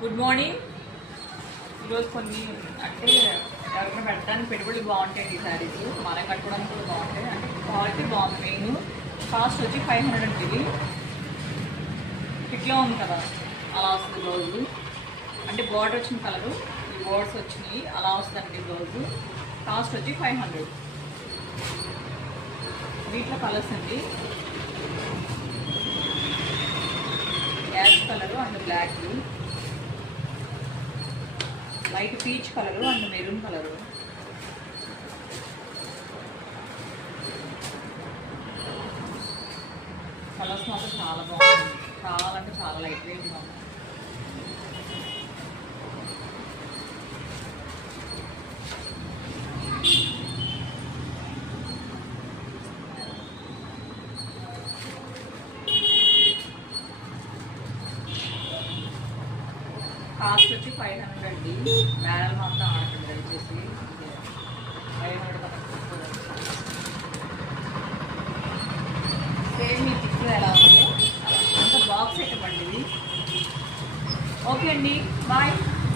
Good morning. ఈరోజు కొన్ని అంటే ఎవరికైనా పెట్టడానికి పెట్టుబడులు బాగుంటాయి. ఈ శారీస్ మనం కట్టుకోవడానికి కూడా బాగుంటాయి. అంటే క్వాలిటీ బాగుంది. మెయిన్ కాస్ట్ వచ్చి 500 అండి. ఇట్లా ఉంది కదా, అలా వస్తుంది బ్లౌజు. అంటే బోర్డర్ వచ్చిన కలరు, ఈ బోర్డ్స్ వచ్చినాయి, అలా వస్తుందండి బ్లౌజు. కాస్ట్ వచ్చి 500. వీటిలో కలర్స్ అండి, ash colour and black, light peach colour and maroon colour. Colours మాత్రం చాలా బాగుంది. చాలా అంటే చాలా లైట్ వెయిట్గా ఉంది. కాస్ట్ వచ్చి 500 అండి. బ్యారల్ మాత్రం ఆడకండి దయచేసి. 500 సేమ్ మీ టిక్కు ఎలా ఉందో అలా అంత బాక్స్ ఐటమ్ అండి ఇది. ఓకే అండి, బాయ్.